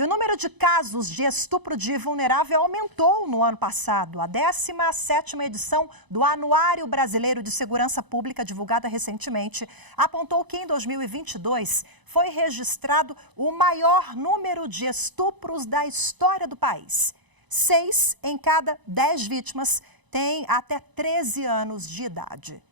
E o número de casos de estupro de vulnerável aumentou no ano passado. A 17ª edição do Anuário Brasileiro de Segurança Pública, divulgada recentemente, apontou que em 2022 foi registrado o maior número de estupros da história do país. 6 em cada 10 vítimas têm até 13 anos de idade.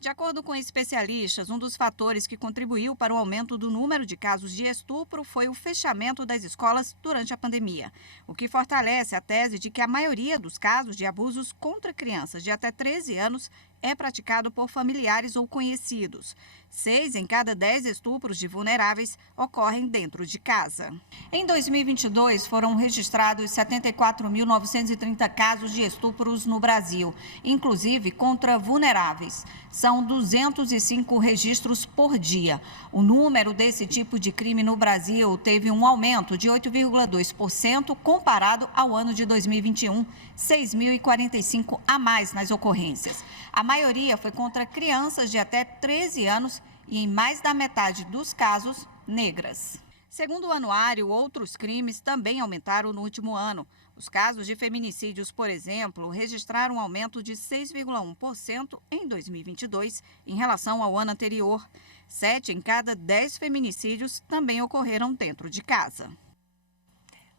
De acordo com especialistas, um dos fatores que contribuiu para o aumento do número de casos de estupro foi o fechamento das escolas durante a pandemia, o que fortalece a tese de que a maioria dos casos de abusos contra crianças de até 13 anos é praticado por familiares ou conhecidos. 6 em cada 10 estupros de vulneráveis ocorrem dentro de casa. Em 2022, foram registrados 74.930 casos de estupros no Brasil, inclusive contra vulneráveis. São 205 registros por dia. O número desse tipo de crime no Brasil teve um aumento de 8,2% comparado ao ano de 2021, 6.045 a mais nas ocorrências. A maioria foi contra crianças de até 13 anos e, em mais da metade dos casos, negras. Segundo o anuário, outros crimes também aumentaram no último ano. Os casos de feminicídios, por exemplo, registraram um aumento de 6,1% em 2022 em relação ao ano anterior. 7 em cada 10 feminicídios também ocorreram dentro de casa.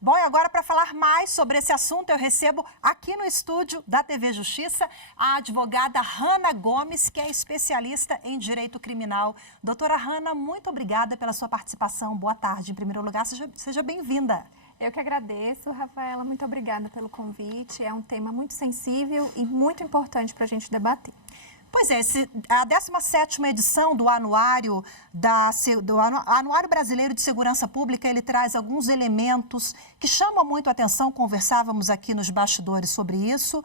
Bom, e agora para falar mais sobre esse assunto, eu recebo aqui no estúdio da TV Justiça a advogada Hanna Gomes, que é especialista em direito criminal. Doutora Hanna, muito obrigada pela sua participação. Boa tarde. Em primeiro lugar, seja bem-vinda. Eu que agradeço, Rafaela. Muito obrigada pelo convite. É um tema muito sensível e muito importante para a gente debater. Pois é, a 17ª edição do Anuário Brasileiro de Segurança Pública, ele traz alguns elementos que chamam muito a atenção, conversávamos aqui nos bastidores sobre isso,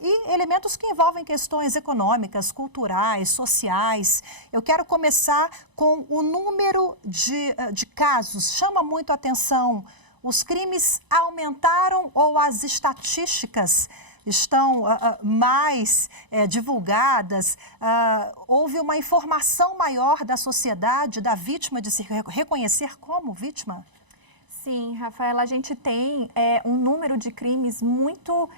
e elementos que envolvem questões econômicas, culturais, sociais. Eu quero começar com o número de casos. Chama muito a atenção, os crimes aumentaram ou as estatísticas estão mais divulgadas, houve uma informação maior da sociedade, da vítima, de se reconhecer como vítima? Sim, Rafaela, a gente tem um número de crimes muito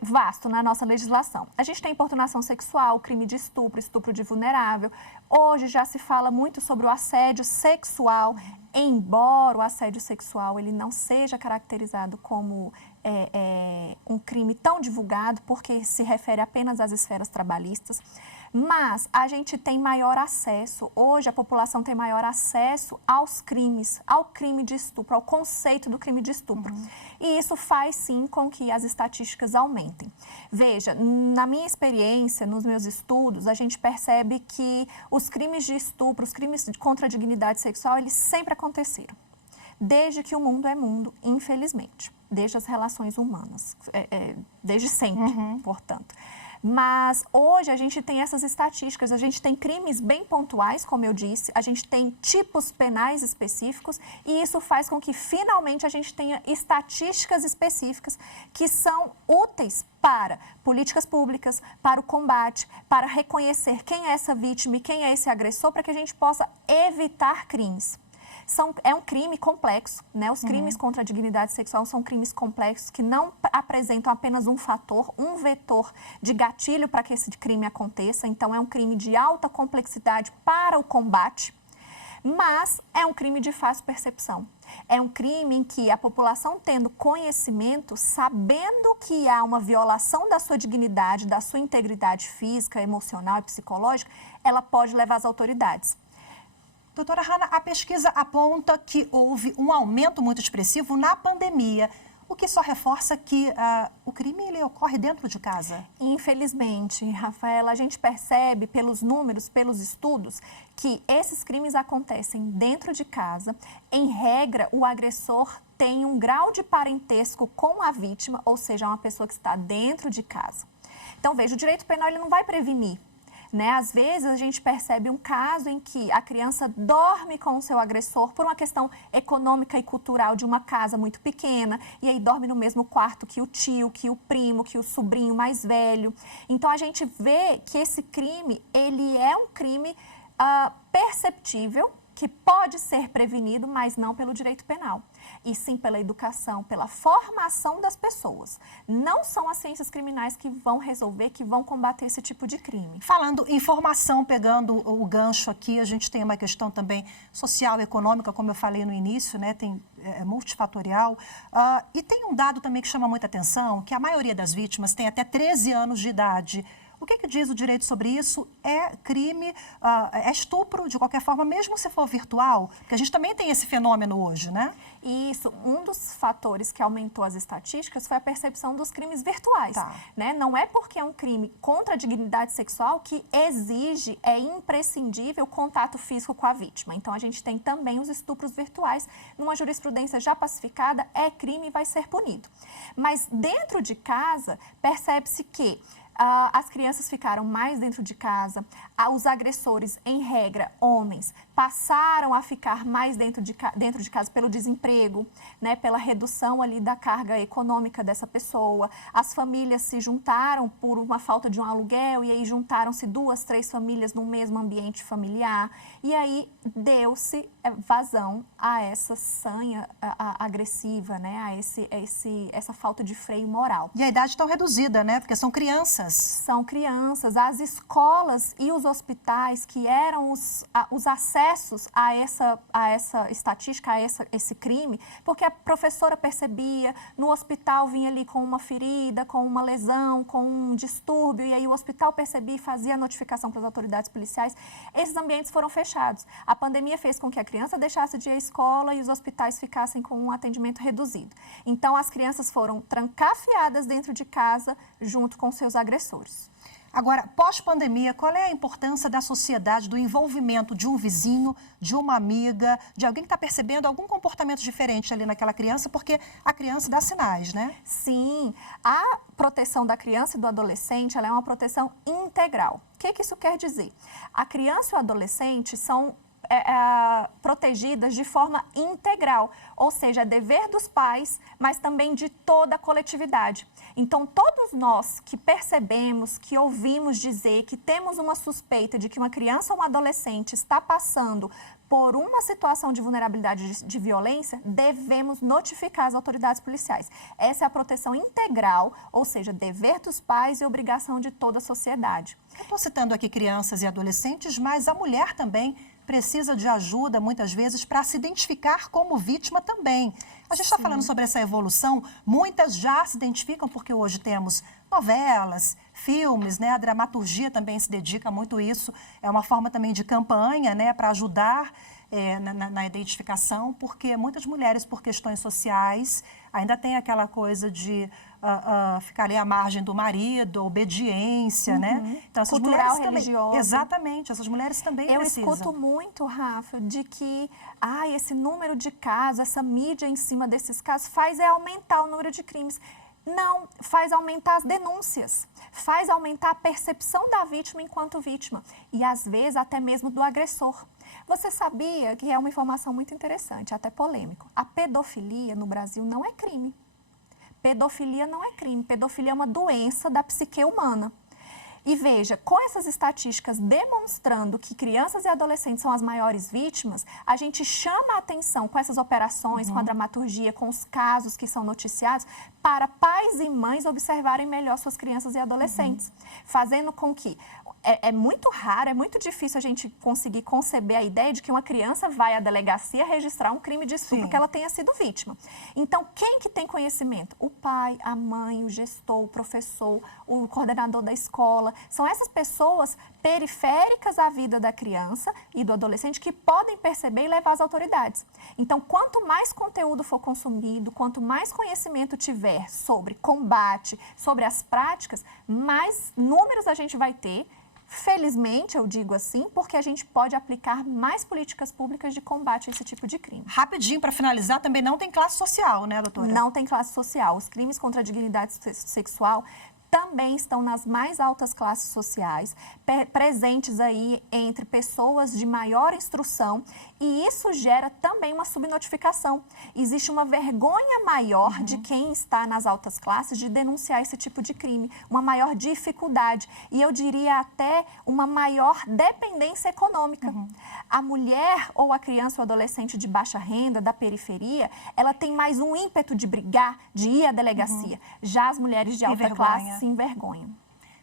vasto na nossa legislação. A gente tem importunação sexual, crime de estupro, estupro de vulnerável. Hoje já se fala muito sobre o assédio sexual, embora o assédio sexual ele não seja caracterizado como um crime tão divulgado, porque se refere apenas às esferas trabalhistas. Mas a gente tem maior acesso, hoje a população tem maior acesso aos crimes, ao crime de estupro, ao conceito do crime de estupro. E isso faz sim com que as estatísticas aumentem. Veja, na minha experiência, nos meus estudos, a gente percebe que os crimes de estupro, os crimes contra a dignidade sexual, eles sempre aconteceram. Desde que o mundo é mundo, infelizmente. Desde as relações humanas, desde sempre, portanto. Mas hoje a gente tem essas estatísticas, a gente tem crimes bem pontuais, como eu disse, a gente tem tipos penais específicos e isso faz com que finalmente a gente tenha estatísticas específicas que são úteis para políticas públicas, para o combate, para reconhecer quem é essa vítima e quem é esse agressor, para que a gente possa evitar crimes. É um crime complexo, né? Os crimes contra a dignidade sexual são crimes complexos que não apresentam apenas um fator, um vetor de gatilho para que esse crime aconteça. Então, é um crime de alta complexidade para o combate, mas é um crime de fácil percepção. É um crime em que a população tendo conhecimento, sabendo que há uma violação da sua dignidade, da sua integridade física, emocional e psicológica, ela pode levar às autoridades. Doutora Hanna, a pesquisa aponta que houve um aumento muito expressivo na pandemia, o que só reforça que o crime ele ocorre dentro de casa. Infelizmente, Rafaela, a gente percebe pelos números, pelos estudos, que esses crimes acontecem dentro de casa. Em regra, o agressor tem um grau de parentesco com a vítima, ou seja, uma pessoa que está dentro de casa. Então, veja, o direito penal ele não vai prevenir. Né? Às vezes, a gente percebe um caso em que a criança dorme com o seu agressor por uma questão econômica e cultural de uma casa muito pequena, e aí dorme no mesmo quarto que o tio, que o primo, que o sobrinho mais velho. Então, a gente vê que esse crime, ele é um crime perceptível, que pode ser prevenido, mas não pelo direito penal, e sim pela educação, pela formação das pessoas. Não são as ciências criminais que vão resolver, que vão combater esse tipo de crime. Falando em formação, pegando o gancho aqui, a gente tem uma questão também social e econômica, como eu falei no início, né? É multifatorial. E tem um dado também que chama muita atenção, que a maioria das vítimas tem até 13 anos de idade. O que diz o direito sobre isso? É crime, é estupro, de qualquer forma, mesmo se for virtual? Porque a gente também tem esse fenômeno hoje, né? Isso, um dos fatores que aumentou as estatísticas foi a percepção dos crimes virtuais. Tá. Né? Não é porque é um crime contra a dignidade sexual que exige, é imprescindível, contato físico com a vítima. Então, a gente tem também os estupros virtuais. Numa jurisprudência já pacificada, é crime e vai ser punido. Mas dentro de casa, percebe-se que as crianças ficaram mais dentro de casa, os agressores, em regra, homens, passaram a ficar mais dentro de casa pelo desemprego, né, pela redução ali da carga econômica dessa pessoa. As famílias se juntaram por uma falta de um aluguel e aí juntaram-se 2, 3 famílias no mesmo ambiente familiar. E aí deu-se vazão a essa sanha agressiva, né, a essa falta de freio moral. E a idade tão reduzida, né? Porque são crianças. São crianças. As escolas e os hospitais, que eram os acessos a essa estatística, a esse crime, porque a professora percebia, no hospital vinha ali com uma ferida, com uma lesão, com um distúrbio, e aí o hospital percebia e fazia a notificação para as autoridades policiais. Esses ambientes foram fechados. A pandemia fez com que a criança deixasse de ir à escola e os hospitais ficassem com um atendimento reduzido. Então, as crianças foram trancafiadas dentro de casa junto com seus agressores. Agora, pós-pandemia, qual é a importância da sociedade, do envolvimento de um vizinho, de uma amiga, de alguém que está percebendo algum comportamento diferente ali naquela criança, porque a criança dá sinais, né? Sim, a proteção da criança e do adolescente, ela é uma proteção integral. O que isso quer dizer? A criança e o adolescente são protegidas de forma integral, ou seja, é dever dos pais, mas também de toda a coletividade. Então, todos nós que percebemos, que ouvimos dizer, que temos uma suspeita de que uma criança ou um adolescente está passando por uma situação de vulnerabilidade de violência, devemos notificar as autoridades policiais. Essa é a proteção integral, ou seja, dever dos pais e obrigação de toda a sociedade. Eu estou citando aqui crianças e adolescentes, mas a mulher também precisa de ajuda, muitas vezes, para se identificar como vítima também. A gente está falando sobre essa evolução, muitas já se identificam porque hoje temos novelas, filmes, né? A dramaturgia também se dedica muito a isso. É uma forma também de campanha, né? Para ajudar na identificação, porque muitas mulheres, por questões sociais, ainda tem aquela coisa de ficar ali à margem do marido, obediência, né? Então, essas cultural, mulheres religiosa. também, exatamente, essas mulheres também precisam. Eu escuto muito, Rafa, de que esse número de casos, essa mídia em cima desses casos faz aumentar o número de crimes. Não, faz aumentar as denúncias, faz aumentar a percepção da vítima enquanto vítima e, às vezes, até mesmo do agressor. Você sabia que é uma informação muito interessante, até polêmico. A pedofilia no Brasil não é crime. Pedofilia não é crime. Pedofilia é uma doença da psique humana. E veja, com essas estatísticas demonstrando que crianças e adolescentes são as maiores vítimas, a gente chama a atenção com essas operações, com a dramaturgia, com os casos que são noticiados, para pais e mães observarem melhor suas crianças e adolescentes, fazendo com que é muito raro, é muito difícil a gente conseguir conceber a ideia de que uma criança vai à delegacia registrar um crime de estupro que ela tenha sido vítima. Então, quem que tem conhecimento? O pai, a mãe, o gestor, o professor, o coordenador da escola. São essas pessoas periféricas à vida da criança e do adolescente que podem perceber e levar às autoridades. Então, quanto mais conteúdo for consumido, quanto mais conhecimento tiver sobre combate, sobre as práticas, mais números a gente vai ter. Felizmente, eu digo assim, porque a gente pode aplicar mais políticas públicas de combate a esse tipo de crime. Rapidinho, para finalizar, também não tem classe social, né, doutora? Não tem classe social. Os crimes contra a dignidade sexual também também estão nas mais altas classes sociais, presentes aí entre pessoas de maior instrução, e isso gera também uma subnotificação. Existe uma vergonha maior de quem está nas altas classes de denunciar esse tipo de crime, uma maior dificuldade e eu diria até uma maior dependência econômica. A mulher ou a criança ou adolescente de baixa renda, da periferia, ela tem mais um ímpeto de brigar, de ir à delegacia. Já as mulheres de alta classe se envergonham.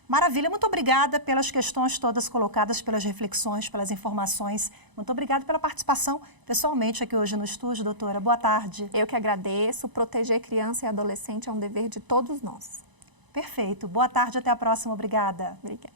Maravilha, muito obrigada pelas questões todas colocadas, pelas reflexões, pelas informações. Muito obrigada pela participação pessoalmente aqui hoje no estúdio, doutora. Boa tarde. Eu que agradeço. Proteger criança e adolescente é um dever de todos nós. Perfeito. Boa tarde, até a próxima. Obrigada. Obrigada.